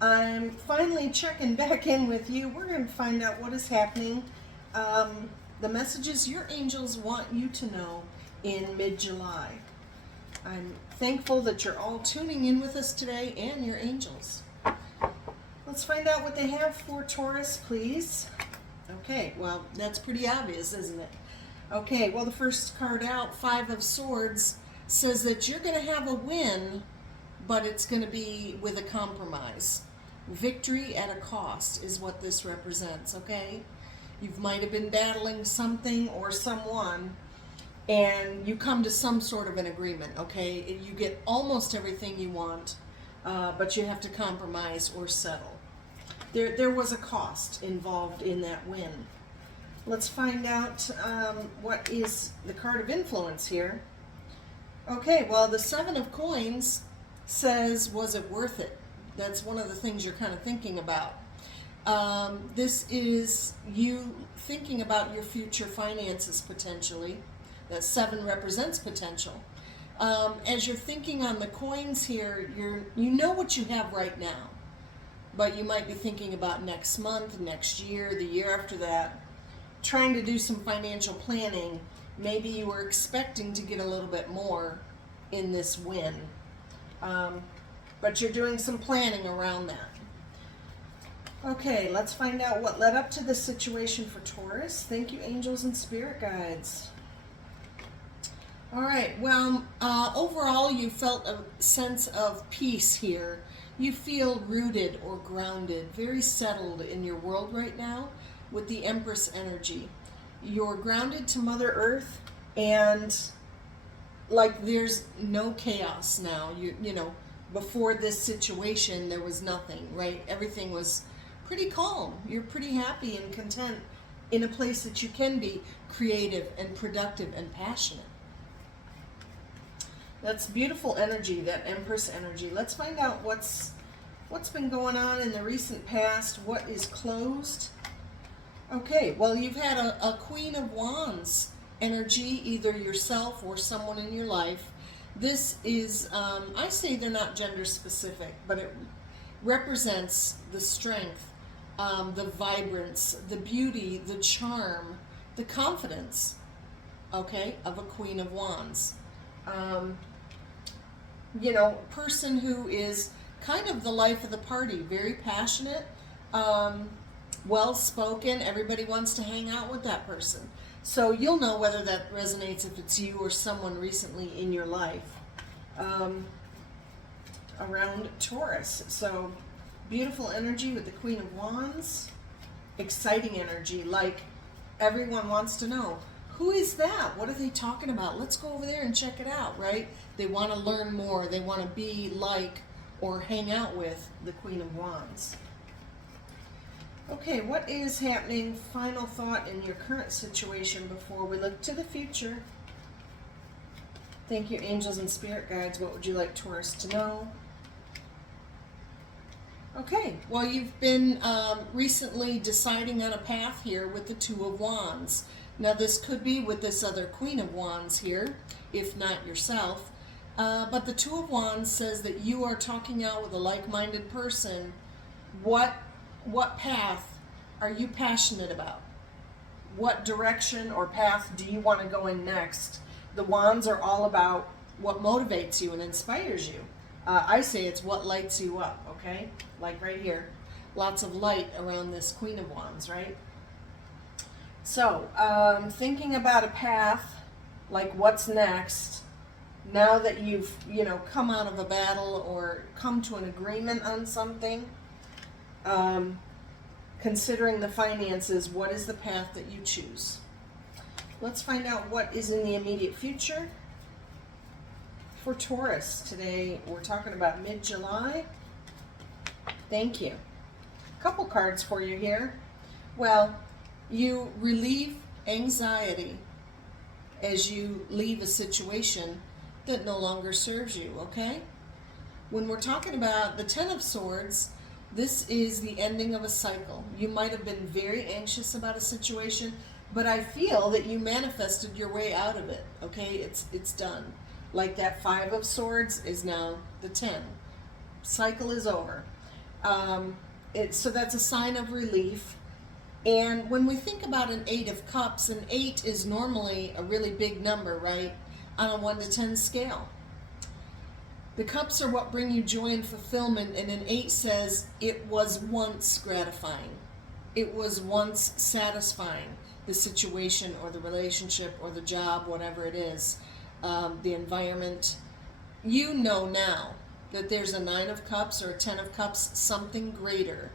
I'm finally checking back in with you. We're going to find out what is happening. The messages your angels want you to know in mid-July. I'm thankful that you're all tuning in with us today and your angels. Let's find out what they have for Taurus, please. Okay, well, that's pretty obvious, isn't it? Okay, well, the first card out, Five of Swords, says that you're going to have a win, but it's going to be with a compromise. Victory at a cost is what this represents, okay? You might have been battling something or someone, and you come to some sort of an agreement, okay? You get almost everything you want, but you have to compromise or settle. There was a cost involved in that win. Let's find out what is the card of influence here. Okay, well, the Seven of Coins says, was it worth it? That's one of the things you're kind of thinking about. This is you thinking about your future finances potentially. That 7 represents potential. As you're thinking on the coins here, you know what you have right now, but you might be thinking about next month, next year, the year after that, trying to do some financial planning. Maybe you were expecting to get a little bit more in this win, but you're doing some planning around that. Okay, let's find out what led up to this situation for Taurus. Thank you, angels and spirit guides. All right, well, overall you felt a sense of peace here. You feel rooted or grounded, very settled in your world right now with the Empress energy. You're grounded to Mother Earth, and like there's no chaos now. You know, before this situation there was nothing, right? Everything was pretty calm. You're pretty happy and content in a place that you can be creative and productive and passionate. That's beautiful energy, that Empress energy. Let's find out what's been going on in the recent past, what is closed. Okay, well, you've had a Queen of Wands energy, either yourself or someone in your life. This is, I say they're not gender specific, but it represents the strength, the vibrance, the beauty, the charm, the confidence, okay, of a Queen of Wands. You know, person who is kind of the life of the party, very passionate, well-spoken. Everybody wants to hang out with that person. So you'll know whether that resonates if it's you or someone recently in your life around Taurus. So beautiful energy with the Queen of Wands. Exciting energy, like everyone wants to know, who is that? What are they talking about? Let's go over there and check it out, right? They want to learn more. They want to be like or hang out with the Queen of Wands. Okay, what is happening? Final thought in your current situation before we look to the future. Thank you, angels and spirit guides. What would you like Taurus to know? Okay, well, you've been recently deciding on a path here with the Two of Wands. Now, this could be with this other Queen of Wands here, if not yourself. But the Two of Wands says that you are talking out with a like-minded person. What path are you passionate about? What direction or path do you want to go in next? The Wands are all about what motivates you and inspires you. I say it's what lights you up, okay? Like right here. Lots of light around this Queen of Wands, right? So, thinking about a path, like what's next, now that you've, come out of a battle or come to an agreement on something, considering the finances, what is the path that you choose? Let's find out what is in the immediate future for Taurus. Today we're talking about mid-July. Thank you. A couple cards for you here. Well, you relieve anxiety as you leave a situation that no longer serves you, okay? When we're talking about the Ten of Swords, this is the ending of a cycle. You might have been very anxious about a situation, but I feel that you manifested your way out of it, okay? It's done. Like that Five of Swords is now the 10. Cycle is over. So that's a sign of relief. And when we think about an 8 of Cups, an 8 is normally a really big number, right? On a 1 to 10 scale. The cups are what bring you joy and fulfillment, and an 8 says it was once gratifying. It was once satisfying, the situation or the relationship or the job, whatever it is, the environment. You know now that there's a 9 of Cups or a 10 of Cups, something greater.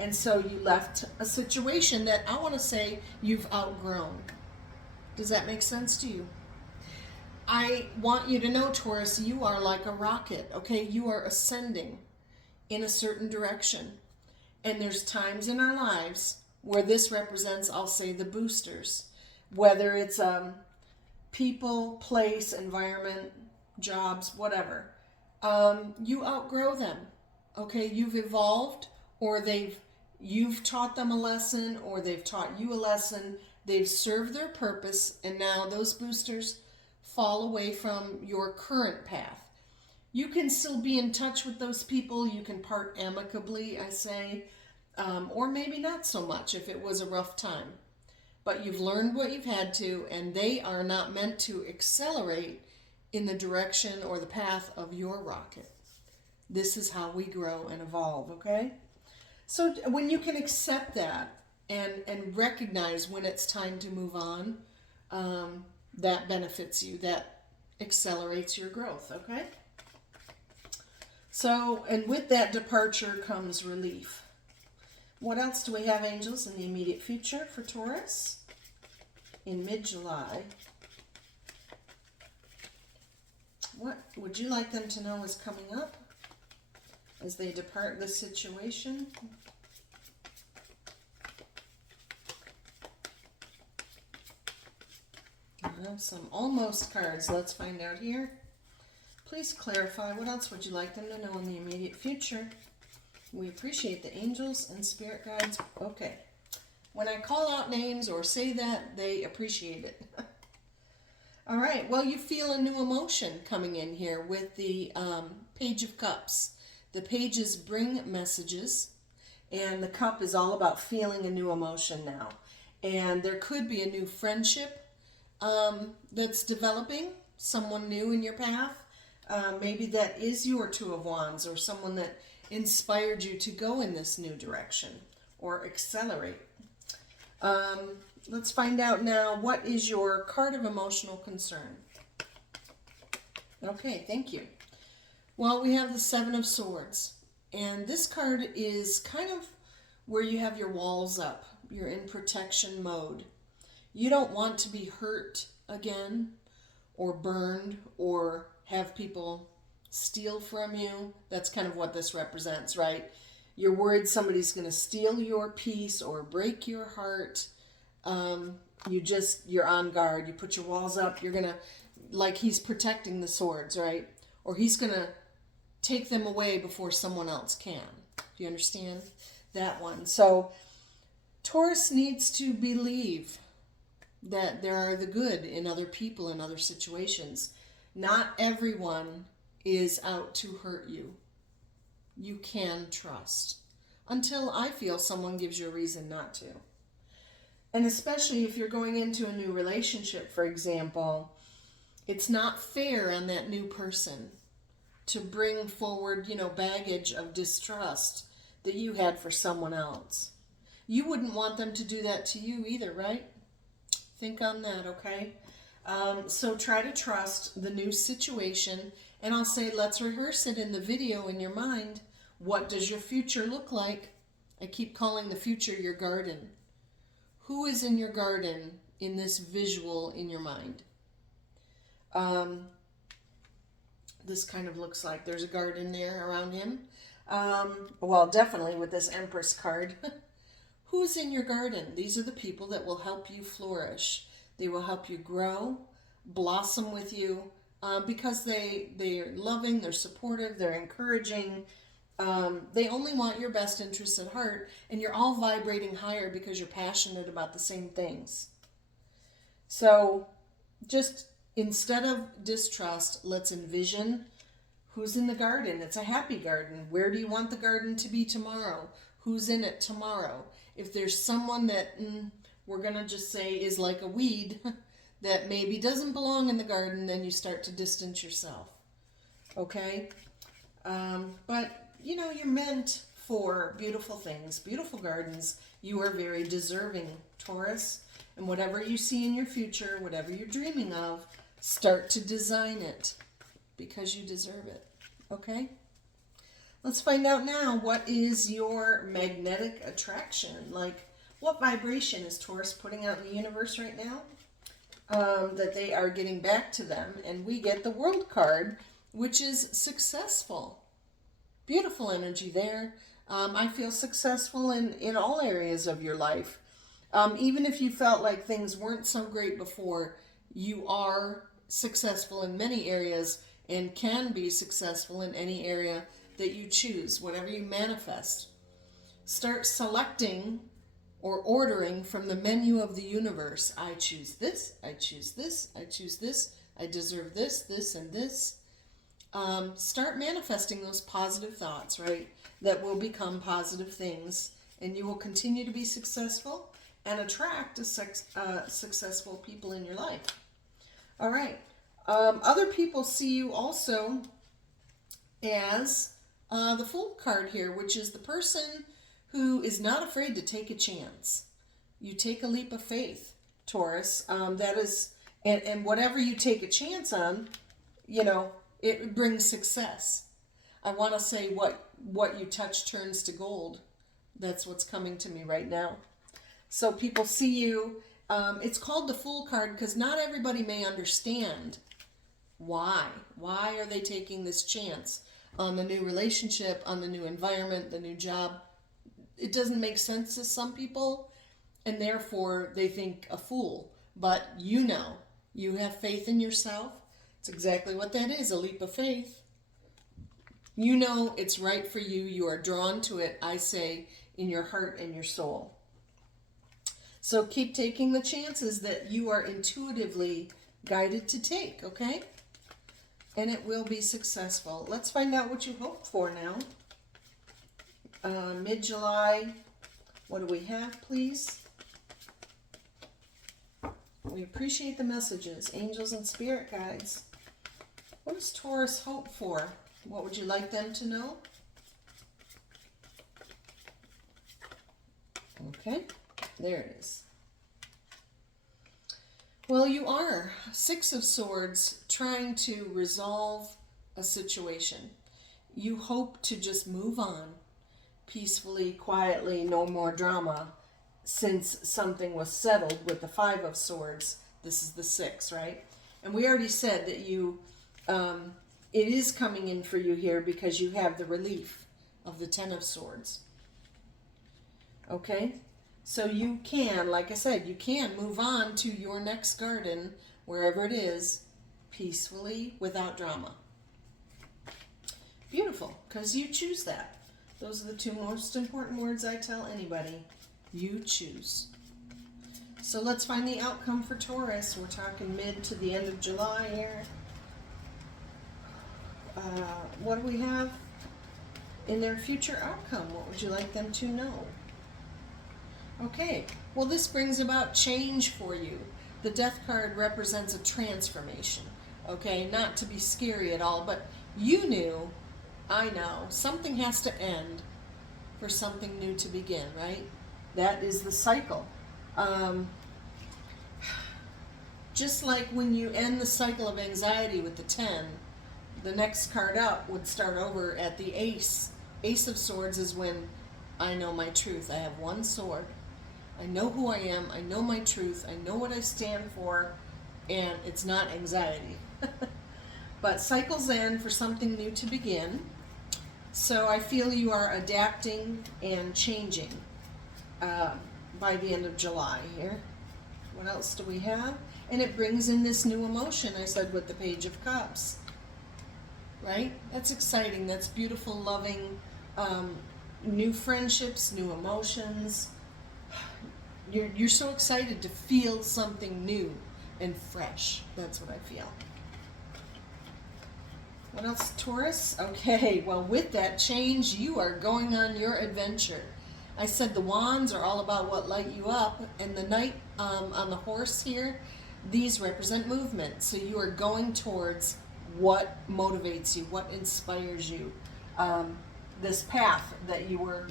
And so you left a situation that I want to say you've outgrown. Does that make sense to you? I want you to know, Taurus, you are like a rocket, okay? You are ascending in a certain direction. And there's times in our lives where this represents, I'll say, the boosters. Whether it's people, place, environment, jobs, whatever. You outgrow them, okay? You've evolved, or you've taught them a lesson, or they've taught you a lesson. They've served their purpose, and now those boosters fall away from your current path. You can still be in touch with those people. You can part amicably, I say, or maybe not so much if it was a rough time. But you've learned what you've had to, and they are not meant to accelerate in the direction or the path of your rocket. This is how we grow and evolve, okay? So when you can accept that and recognize when it's time to move on, that benefits you, that accelerates your growth, okay? So, and with that departure comes relief. What else do we have, angels, in the immediate future for Taurus? In mid-July, what would you like them to know is coming up as they depart this situation? I have some almost cards. Let's find out here. Please clarify. What else would you like them to know in the immediate future? We appreciate the angels and spirit guides. Okay. When I call out names or say that, they appreciate it. All right. Well, you feel a new emotion coming in here with the Page of Cups. The pages bring messages, and the cup is all about feeling a new emotion now. And there could be a new friendship that's developing, someone new in your path. Maybe that is your Two of Wands, or someone that inspired you to go in this new direction or accelerate. Let's find out now, what is your card of emotional concern? Okay, thank you. Well, we have the Seven of Swords, and this card is kind of where you have your walls up. You're in protection mode. You don't want to be hurt again, or burned, or have people steal from you. That's kind of what this represents, right? You're worried somebody's going to steal your peace or break your heart. You're on guard. You put your walls up. You're going to, like he's protecting the swords, right? Or he's going to take them away before someone else can. Do you understand that one? So Taurus needs to believe that there are the good in other people and other situations. Not everyone is out to hurt you. You can trust until I feel someone gives you a reason not to. And especially if you're going into a new relationship, for example, it's not fair on that new person to bring forward, baggage of distrust that you had for someone else. You wouldn't want them to do that to you either, right? Think on that, okay? So try to trust the new situation. And I'll say, let's rehearse it in the video in your mind. What does your future look like? I keep calling the future your garden. Who is in your garden in this visual in your mind? This kind of looks like there's a garden there around him. Well, definitely with this Empress card. Who's in your garden? These are the people that will help you flourish. They will help you grow, blossom with you, because they're loving, they're supportive, they're encouraging. They only want your best interests at heart, and you're all vibrating higher because you're passionate about the same things. So just instead of distrust, let's envision Who's in the garden? It's a happy garden. Where do you want the garden to be tomorrow? Who's in it tomorrow? If there's someone that we're going to just say is like a weed that maybe doesn't belong in the garden, then you start to distance yourself. Okay? But, you know, you're meant for beautiful things, beautiful gardens. You are very deserving, Taurus. And whatever you see in your future, whatever you're dreaming of, start to design it because you deserve it. Okay? Let's find out now, what is your magnetic attraction? Like, what vibration is Taurus putting out in the universe right now? That they are getting back to them. And we get the World card, which is successful. Beautiful energy there. I feel successful in all areas of your life. Even if you felt like things weren't so great before, you are successful in many areas and can be successful in any area that you choose, whatever you manifest. Start selecting or ordering from the menu of the universe. I choose this, I choose this, I choose this, I deserve this, this, and this. Start manifesting those positive thoughts, right? That will become positive things, and you will continue to be successful and attract successful people in your life. All right. Other people see you also as the Fool card here, which is the person who is not afraid to take a chance. You take a leap of faith, Taurus. That is, and whatever you take a chance on, you know, it brings success. I want to say what you touch turns to gold. That's what's coming to me right now. So people see you. It's called the Fool card because not everybody may understand why. Why are they taking this chance on the new relationship, on the new environment, the new job? It doesn't make sense to some people, and therefore they think a fool. But you know, you have faith in yourself. It's exactly what that is, a leap of faith. You know it's right for you. You are drawn to it, I say, in your heart and your soul. So keep taking the chances that you are intuitively guided to take, okay? And it will be successful. Let's find out what you hope for now. Mid-July, what do we have, please? We appreciate the messages, angels and spirit guides. What does Taurus hope for? What would you like them to know? Okay, there it is. Well, you are, Six of Swords, trying to resolve a situation. You hope to just move on peacefully, quietly, no more drama, since something was settled with the Five of Swords. This is the Six, right? And we already said that you, it is coming in for you here because you have the relief of the Ten of Swords. Okay? So you can, like I said, you can move on to your next garden, wherever it is, peacefully, without drama. Beautiful, because you choose that. Those are the two most important words I tell anybody. You choose. So let's find the outcome for Taurus. We're talking mid to the end of July here. What do we have in their future outcome? What would you like them to know? Okay, well, this brings about change for you. The Death card represents a transformation, okay? Not to be scary at all, but you knew, I know, something has to end for something new to begin, right? That is the cycle. Just like when you end the cycle of anxiety with the 10, the next card up would start over at the Ace. Ace of Swords is when I know my truth. I have one sword. I know who I am. I know my truth. I know what I stand for. And it's not anxiety. But cycles end for something new to begin. So I feel you are adapting and changing by the end of July here. What else do we have? And it brings in this new emotion, I said, with the Page of Cups. Right? That's exciting. That's beautiful, loving, new friendships, new emotions. You're so excited to feel something new and fresh. That's what I feel. What else, Taurus? Okay, well, with that change, you are going on your adventure. I said the wands are all about what light you up, and the knight on the horse here, these represent movement. So you are going towards what motivates you, what inspires you. This path that you were,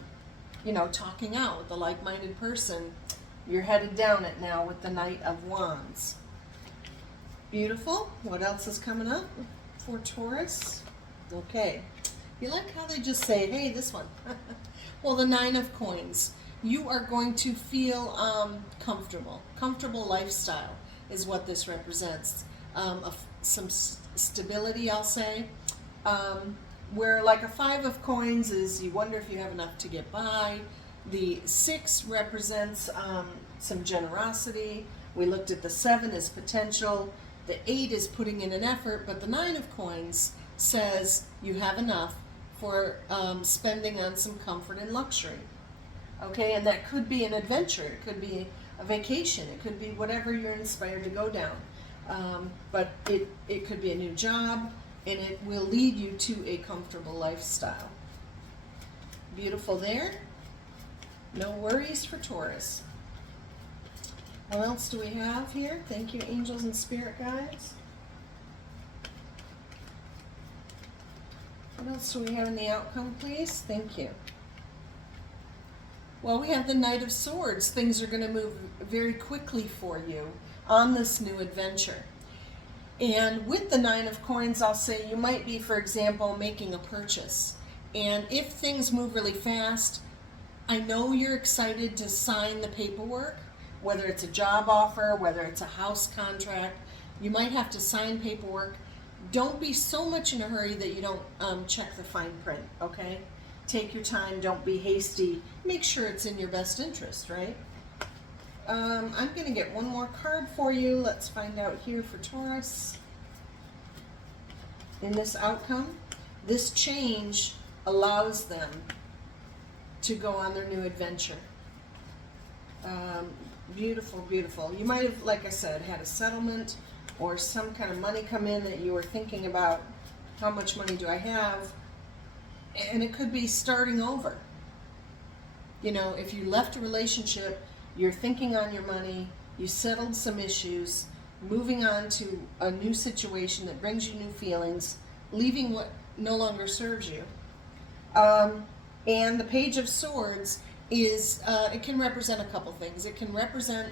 talking out with the like-minded person, you're headed down it now with the Knight of Wands. Beautiful. What else is coming up for Taurus? Okay. You like how they just say, hey, this one. Well, the Nine of Coins. You are going to feel comfortable. Comfortable lifestyle is what this represents. Some stability, I'll say. Where like a Five of Coins is you wonder if you have enough to get by. The 6 represents some generosity. We looked at the 7 as potential. The 8 is putting in an effort, but the 9 of Coins says you have enough for spending on some comfort and luxury. Okay, and that could be an adventure. It could be a vacation. It could be whatever you're inspired to go down. But it could be a new job, and it will lead you to a comfortable lifestyle. Beautiful there. No worries for Taurus. What else do we have here? Thank you, angels and spirit guides. What else do we have in the outcome, please? Thank you. Well, we have the Knight of Swords. Things are going to move very quickly for you on this new adventure. And with the Nine of Coins, I'll say you might be, for example, making a purchase. And if things move really fast, I know you're excited to sign the paperwork, whether it's a job offer, whether it's a house contract. You might have to sign paperwork. Don't be so much in a hurry that you don't check the fine print, okay? Take your time. Don't be hasty. Make sure it's in your best interest, right? I'm going to get one more card for you. Let's find out here for Taurus. In this outcome, this change allows them to go on their new adventure. Beautiful, beautiful. You might have, like I said, had a settlement or some kind of money come in that you were thinking about. How much money do I have? And it could be starting over. If you left a relationship, you're thinking on your money, you settled some issues, moving on to a new situation that brings you new feelings, leaving what no longer serves you. And the Page of Swords is, it can represent a couple things. It can represent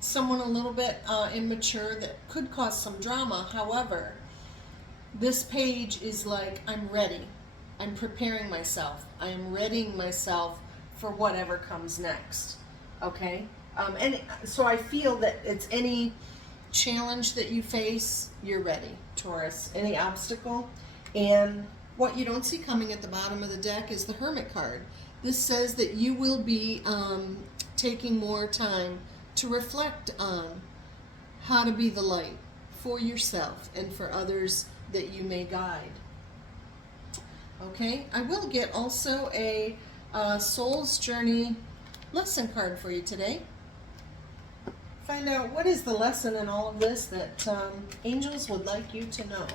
someone a little bit immature that could cause some drama. However, this page is like, I'm ready. I'm preparing myself. I am readying myself for whatever comes next. Okay? And so I feel that it's any challenge that you face, you're ready, Taurus. Any obstacle. And what you don't see coming at the bottom of the deck is the Hermit card. This says that you will be taking more time to reflect on how to be the light for yourself and for others that you may guide. Okay, I will get also a Soul's Journey lesson card for you today. Find out what is the lesson in all of this that angels would like you to know.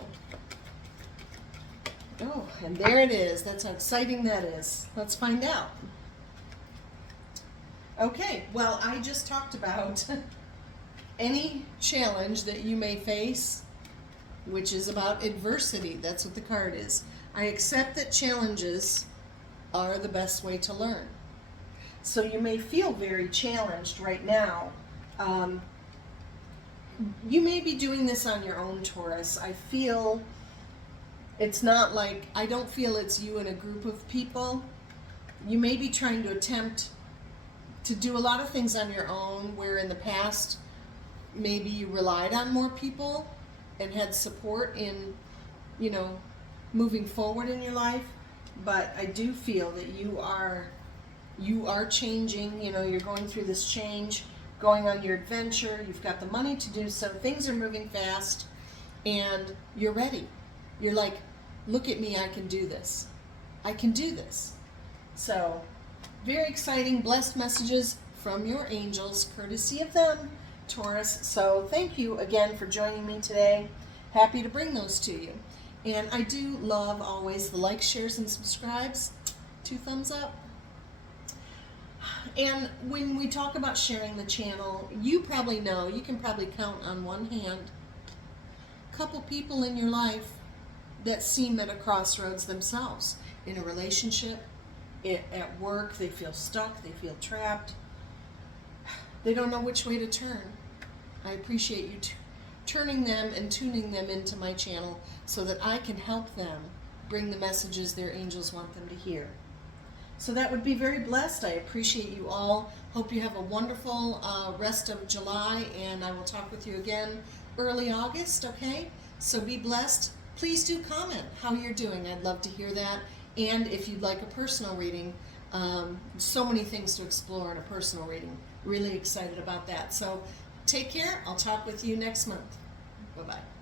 Oh, and there it is. That's how exciting that is. Let's find out. Okay, well, I just talked about any challenge that you may face, which is about adversity. That's what the card is. I accept that challenges are the best way to learn. So you may feel very challenged right now. You may be doing this on your own, Taurus. I feel it's not like, I don't feel it's you and a group of people. You may be trying to attempt to do a lot of things on your own, where in the past maybe you relied on more people and had support in, moving forward in your life. But I do feel that you are changing. You're going through this change, going on your adventure. You've got the money to do so. Things are moving fast, and you're ready. You're like, look at me, I can do this. I can do this. So, very exciting, blessed messages from your angels, courtesy of them, Taurus. So thank you again for joining me today. Happy to bring those to you. And I do love always the likes, shares, and subscribes. 2 thumbs up. And when we talk about sharing the channel, you probably know, you can probably count on one hand a couple people in your life that seem at a crossroads themselves. In a relationship, at work, they feel stuck, they feel trapped. They don't know which way to turn. I appreciate you turning them and tuning them into my channel so that I can help them bring the messages their angels want them to hear. So that would be very blessed. I appreciate you all. Hope you have a wonderful rest of July, and I will talk with you again early August, okay? So be blessed. Please do comment how you're doing. I'd love to hear that. And if you'd like a personal reading, so many things to explore in a personal reading. Really excited about that. So take care. I'll talk with you next month. Bye-bye.